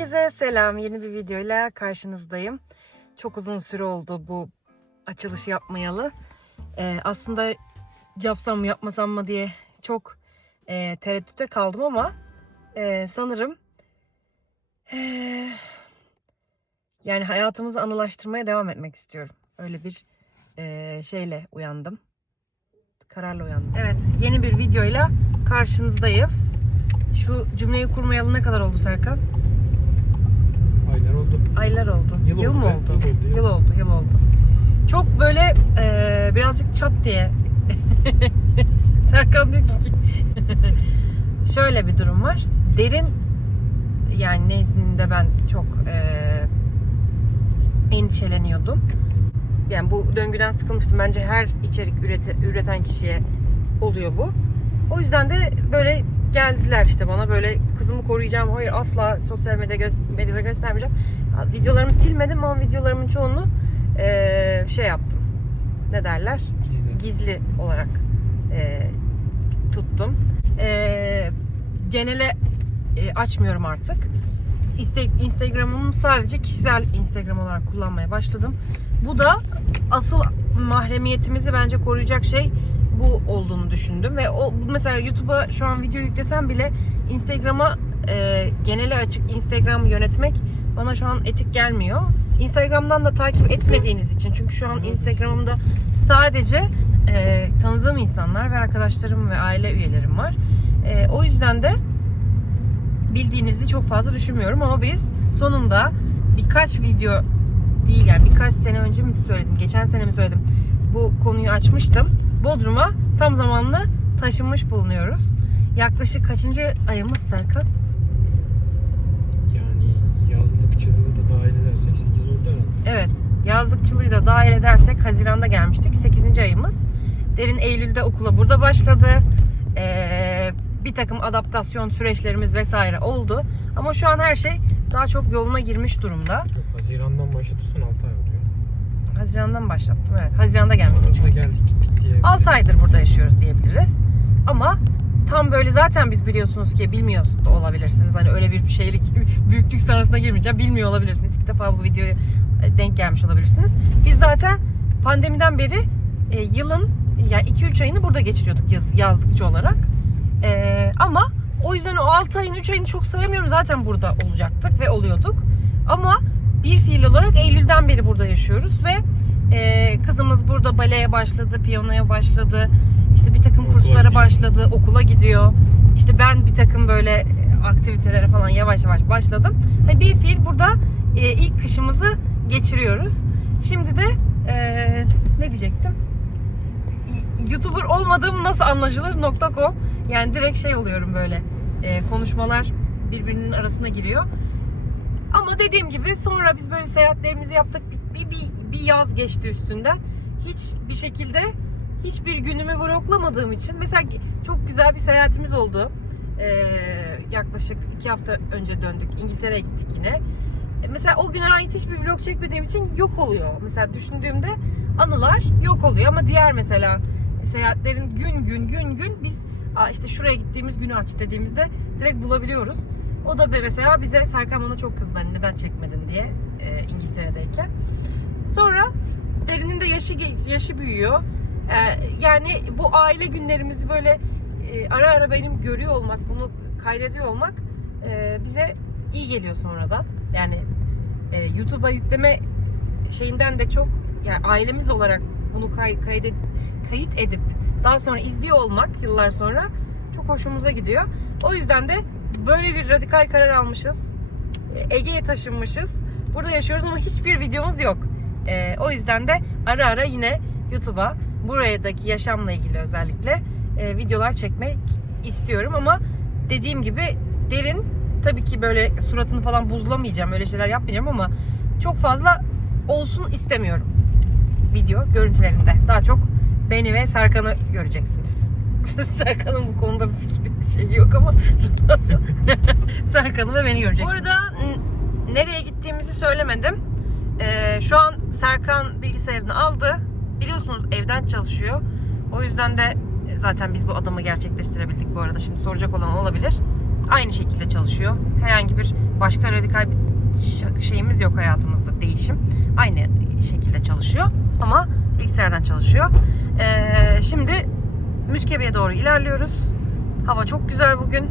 Herkese selam. Yeni bir videoyla karşınızdayım. Çok uzun süre oldu bu açılışı yapmayalı. Ee, aslında yapsam mı yapmasam mı diye çok e, tereddütte kaldım ama e, sanırım e, yani hayatımızı anılaştırmaya devam etmek istiyorum. Öyle bir e, şeyle uyandım. Kararla uyandım. Evet, yeni bir videoyla karşınızdayız. Şu cümleyi kurmayalı ne kadar oldu Serkan? Aylar oldu. Aylar oldu. Yıl oldu mu oldu? yıl oldu, yıl. Yıl oldu, yıl oldu. Çok böyle e, birazcık çat diye. Serkan diyor ki şöyle bir durum var. Derin yani nezdinde ben çok e, endişeleniyordum. Yani bu döngüden sıkılmıştım. Bence her içerik ürete, üreten kişiye oluyor bu. O yüzden de böyle geldiler işte bana böyle kızımı koruyacağım. Hayır asla sosyal medya göz, medyada göstermeyeceğim. Videolarımı silmedim ama videolarımın çoğunu eee, şey yaptım. Ne derler? Gizli. Gizli olarak eee, tuttum. Eee genele eee, açmıyorum artık. Instagram'ımı sadece kişisel Instagram olarak kullanmaya başladım. Bu da asıl mahremiyetimizi bence koruyacak şey bu olduğunu düşündüm ve o mesela YouTube'a şu an video yüklesem bile Instagram'a e, genele açık Instagram yönetmek bana şu an etik gelmiyor. Instagram'dan da takip etmediğiniz için çünkü şu an Instagram'da sadece e, tanıdığım insanlar ve arkadaşlarım ve aile üyelerim var. E, o yüzden de bildiğinizi çok fazla düşünmüyorum ama biz sonunda birkaç video değil yani birkaç sene önce mi söyledim, geçen sene mi söyledim bu konuyu açmıştım. Bodrum'a tam zamanlı taşınmış bulunuyoruz. Yaklaşık kaçıncı ayımız Serkan? Yani yazlık çadırı da dahil edersek 8 oldu herhalde. Evet, yazlıkçılığı da dahil edersek Haziran'da gelmiştik. 8. ayımız. Derin Eylül'de okula burada başladı. Ee, bir takım adaptasyon süreçlerimiz vesaire oldu. Ama şu an her şey daha çok yoluna girmiş durumda. Haziran'dan başlatırsan 6 ay oluyor. Haziran'dan başlattım evet. Haziran'da gelmiştik. Arasında geldik gittik diye. 6 aydır burada yaşıyoruz diyebiliriz. Ama tam böyle zaten biz biliyorsunuz ki bilmiyorsunuz da olabilirsiniz. Hani öyle bir şeylik büyüklük sırasına girmeyeceğim. Bilmiyor olabilirsiniz. İlk defa bu videoya e, denk gelmiş olabilirsiniz. Biz zaten pandemiden beri e, yılın yani 2-3 ayını burada geçiriyorduk yaz, yazlıkçı olarak. E, ama o yüzden o 6 ayın 3 ayını çok sayamıyorum. Zaten burada olacaktık ve oluyorduk. Ama bir fiil olarak Eylül'den beri burada yaşıyoruz ve e, kızımız burada baleye başladı, piyanoya başladı. İşte bir takım kurslara başladı, okula gidiyor. İşte ben bir takım böyle aktivitelere falan yavaş yavaş başladım. Hani bir fiil burada e, ilk kışımızı geçiriyoruz. Şimdi de e, ne diyecektim? YouTuber olmadığım nasıl anlaşılır.com yani direkt şey oluyorum böyle e, konuşmalar birbirinin arasına giriyor. Ama dediğim gibi sonra biz böyle seyahatlerimizi yaptık. Bir, bir, bir, yaz geçti üstünden. Hiç bir şekilde hiçbir günümü vloglamadığım için mesela çok güzel bir seyahatimiz oldu. Ee, yaklaşık iki hafta önce döndük. İngiltere'ye gittik yine. E, Mesela o güne ait hiçbir vlog çekmediğim için yok oluyor. Mesela düşündüğümde anılar yok oluyor ama diğer mesela seyahatlerin gün gün gün gün biz işte şuraya gittiğimiz günü aç dediğimizde direkt bulabiliyoruz. O da mesela bize Serkan bana çok kızdı hani neden çekmedin diye e, İngiltere'deyken. Sonra Derin'in de yaşı yaşı büyüyor. E, yani bu aile günlerimizi böyle e, ara ara benim görüyor olmak, bunu kaydediyor olmak e, bize iyi geliyor sonradan. Yani e, YouTube'a yükleme şeyinden de çok yani ailemiz olarak bunu kay, kaydet, kayıt edip daha sonra izliyor olmak yıllar sonra çok hoşumuza gidiyor. O yüzden de böyle bir radikal karar almışız. Ege'ye taşınmışız. Burada yaşıyoruz ama hiçbir videomuz yok. E, o yüzden de ara ara yine YouTube'a buradaki yaşamla ilgili özellikle e, videolar çekmek istiyorum ama dediğim gibi derin tabii ki böyle suratını falan buzlamayacağım öyle şeyler yapmayacağım ama çok fazla olsun istemiyorum video görüntülerinde. Daha çok beni ve Serkan'ı göreceksiniz. Serkan'ın bu konuda bir fikri şey yok ama Serkan'ı ve beni göreceksiniz. Bu arada nereye gittiğimizi söylemedim. Ee, şu an Serkan bilgisayarını aldı. Biliyorsunuz evden çalışıyor. O yüzden de zaten biz bu adamı gerçekleştirebildik bu arada. Şimdi soracak olan olabilir. Aynı şekilde çalışıyor. Herhangi bir başka radikal bir şeyimiz yok hayatımızda değişim. Aynı şekilde çalışıyor ama bilgisayardan çalışıyor. Ee, şimdi Müskebe'ye doğru ilerliyoruz. Hava çok güzel bugün.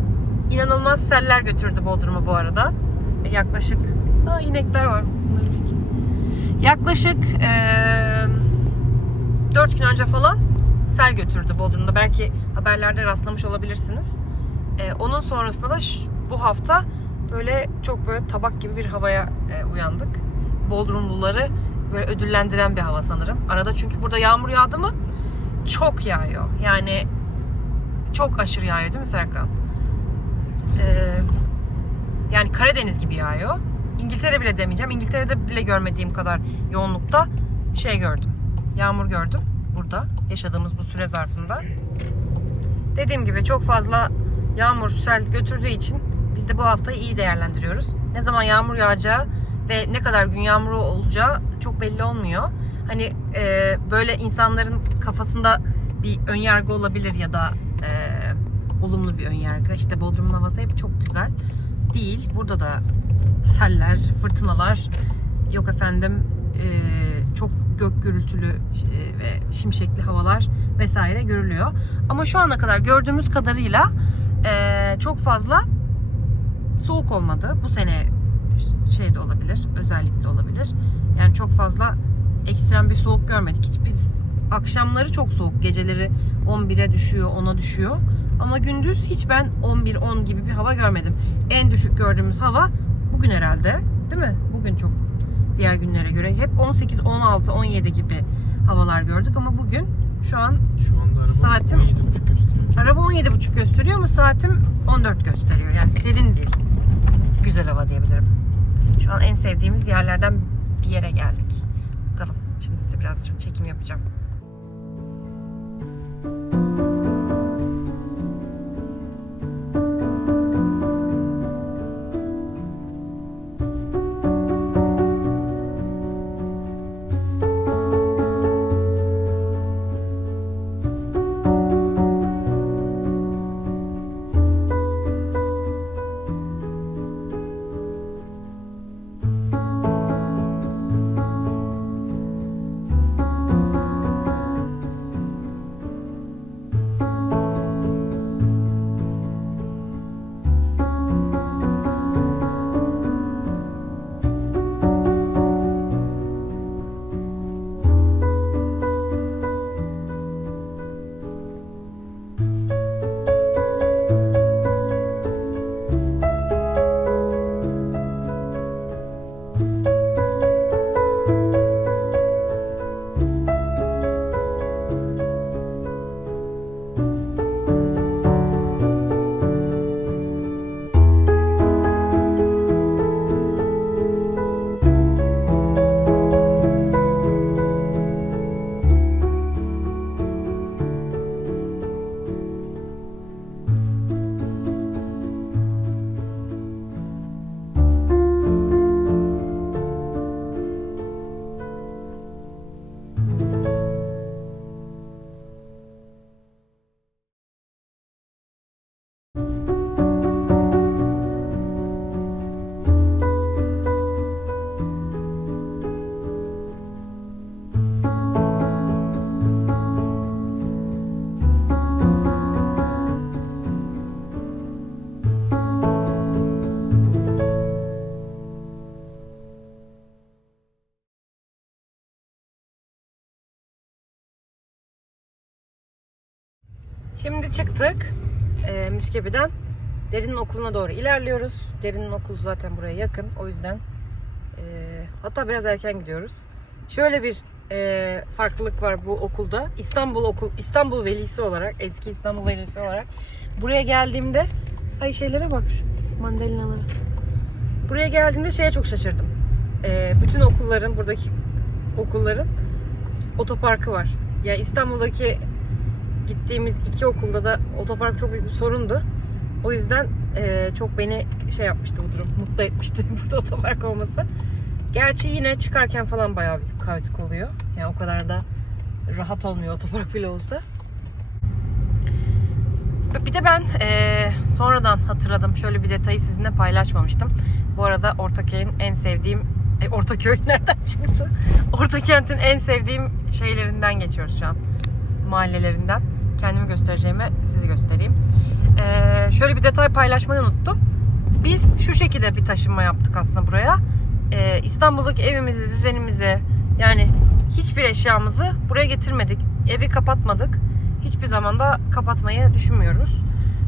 İnanılmaz seller götürdü Bodrum'u bu arada. E, Yaklaşık... Aa inekler var. Yaklaşık eee 4 gün önce falan sel götürdü Bodrum'da. Belki haberlerde rastlamış olabilirsiniz. Ee, onun sonrasında da bu hafta böyle çok böyle tabak gibi bir havaya e, uyandık. Bodrumluları böyle ödüllendiren bir hava sanırım. Arada çünkü burada yağmur yağdı mı çok yağıyor. Yani çok aşırı yağıyor değil mi Serkan? Ee, yani Karadeniz gibi yağıyor. İngiltere bile demeyeceğim. İngiltere'de bile görmediğim kadar yoğunlukta şey gördüm. Yağmur gördüm burada yaşadığımız bu süre zarfında. Dediğim gibi çok fazla yağmur, sel götürdüğü için biz de bu haftayı iyi değerlendiriyoruz. Ne zaman yağmur yağacağı ve ne kadar gün yağmuru olacağı çok belli olmuyor. Hani e, böyle insanların kafasında bir ön yargı olabilir ya da e, olumlu bir ön yargı. İşte Bodrum'un havası hep çok güzel. Değil. Burada da seller, fırtınalar, yok efendim e, çok gök gürültülü e, ve şimşekli havalar vesaire görülüyor. Ama şu ana kadar gördüğümüz kadarıyla e, çok fazla soğuk olmadı. Bu sene şey de olabilir, özellikle olabilir. Yani çok fazla ekstrem bir soğuk görmedik. Hiç biz akşamları çok soğuk, geceleri 11'e düşüyor, 10'a düşüyor. Ama gündüz hiç ben 11-10 gibi bir hava görmedim. En düşük gördüğümüz hava bugün herhalde. Değil mi? Bugün çok diğer günlere göre. Hep 18, 16, 17 gibi havalar gördük ama bugün şu an Şu anda Saatim- 17.5 gösteriyor. Araba 17.5 gösteriyor ama saatim 14 gösteriyor. Yani serin bir güzel hava diyebilirim. Şu an en sevdiğimiz yerlerden bir yere geldik. Bakalım. Şimdi size birazcık çekim yapacağım. Şimdi çıktık e, Müskebi'den. Derin'in okuluna doğru ilerliyoruz. Derin'in okulu zaten buraya yakın. O yüzden e, hatta biraz erken gidiyoruz. Şöyle bir e, farklılık var bu okulda. İstanbul okul, İstanbul velisi olarak, eski İstanbul velisi olarak buraya geldiğimde ay şeylere bak şu mandalinalara. Buraya geldiğimde şeye çok şaşırdım. E, bütün okulların, buradaki okulların otoparkı var. Yani İstanbul'daki gittiğimiz iki okulda da otopark çok büyük bir sorundu. O yüzden eee, çok beni şey yapmıştı bu durum. Mutlu etmişti burada otopark olması. Gerçi yine çıkarken falan bayağı bir kaotik oluyor. Yani o kadar da rahat olmuyor otopark bile olsa. Bir de ben eee, sonradan hatırladım. Şöyle bir detayı sizinle paylaşmamıştım. Bu arada Ortaköy'ün en sevdiğim e, Ortaköy nereden çıktı? Ortakent'in en sevdiğim şeylerinden geçiyoruz şu an. Mahallelerinden. Kendimi göstereceğime sizi göstereyim. Eee, şöyle bir detay paylaşmayı unuttum. Biz şu şekilde bir taşınma yaptık aslında buraya. Eee, İstanbul'daki evimizi, düzenimizi yani hiçbir eşyamızı buraya getirmedik. Evi kapatmadık. Hiçbir zaman da kapatmayı düşünmüyoruz.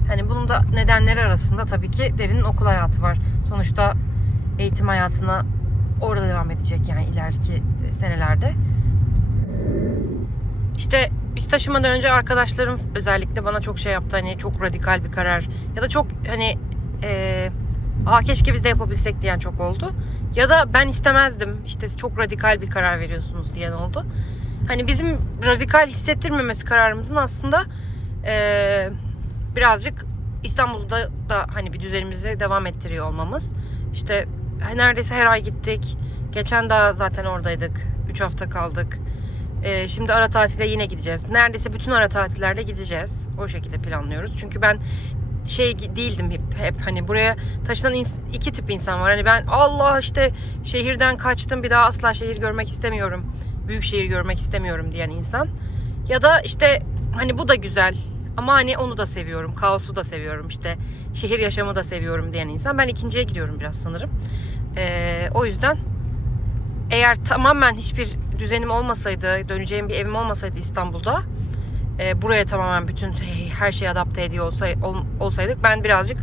Hani bunun da nedenleri arasında tabii ki Derin'in okul hayatı var. Sonuçta eğitim hayatına orada devam edecek yani ileriki senelerde. İşte biz taşımadan önce arkadaşlarım özellikle bana çok şey yaptı hani çok radikal bir karar ya da çok hani eee Aa keşke biz de yapabilsek diyen çok oldu. Ya da ben istemezdim işte çok radikal bir karar veriyorsunuz diyen oldu. Hani bizim radikal hissettirmemesi kararımızın aslında eee, birazcık İstanbul'da da hani bir düzenimizi devam ettiriyor olmamız. İşte neredeyse her ay gittik. Geçen daha zaten oradaydık. 3 hafta kaldık. Ee, şimdi ara tatile yine gideceğiz. Neredeyse bütün ara tatillerde gideceğiz. O şekilde planlıyoruz. Çünkü ben şey değildim hep, hep hani buraya taşınan iki tip insan var. Hani ben Allah işte şehirden kaçtım bir daha asla şehir görmek istemiyorum. Büyük şehir görmek istemiyorum diyen insan. Ya da işte hani bu da güzel ama hani onu da seviyorum. Kaosu da seviyorum. işte şehir yaşamı da seviyorum diyen insan. Ben ikinciye giriyorum biraz sanırım. Ee, o yüzden eğer tamamen hiçbir düzenim olmasaydı, döneceğim bir evim olmasaydı İstanbul'da, e, buraya tamamen bütün her şeyi adapte ediyor olsay, ol- olsaydık ben birazcık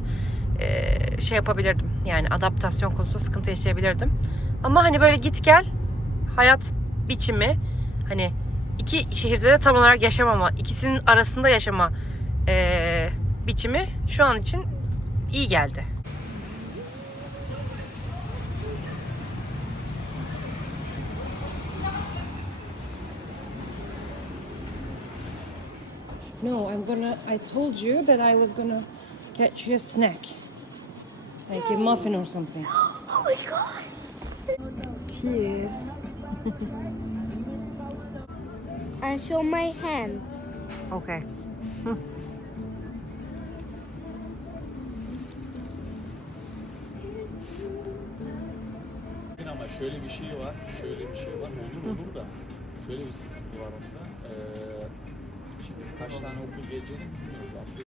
e, şey yapabilirdim. Yani adaptasyon konusunda sıkıntı yaşayabilirdim. Ama hani böyle git gel hayat biçimi hani iki şehirde de tam olarak yaşamama, ikisinin arasında yaşama e, biçimi şu an için iyi geldi. No, I'm gonna. I told you that I was gonna get you a snack, like a muffin or something. Oh my god. Cheers. And show my hand. Okay. Ama şöyle bir şey var, şöyle bir şey var. Olur olur da şöyle bir sıkıntı var onda. Ee, şimdi kaç tane okul geleceğini bilmiyoruz artık.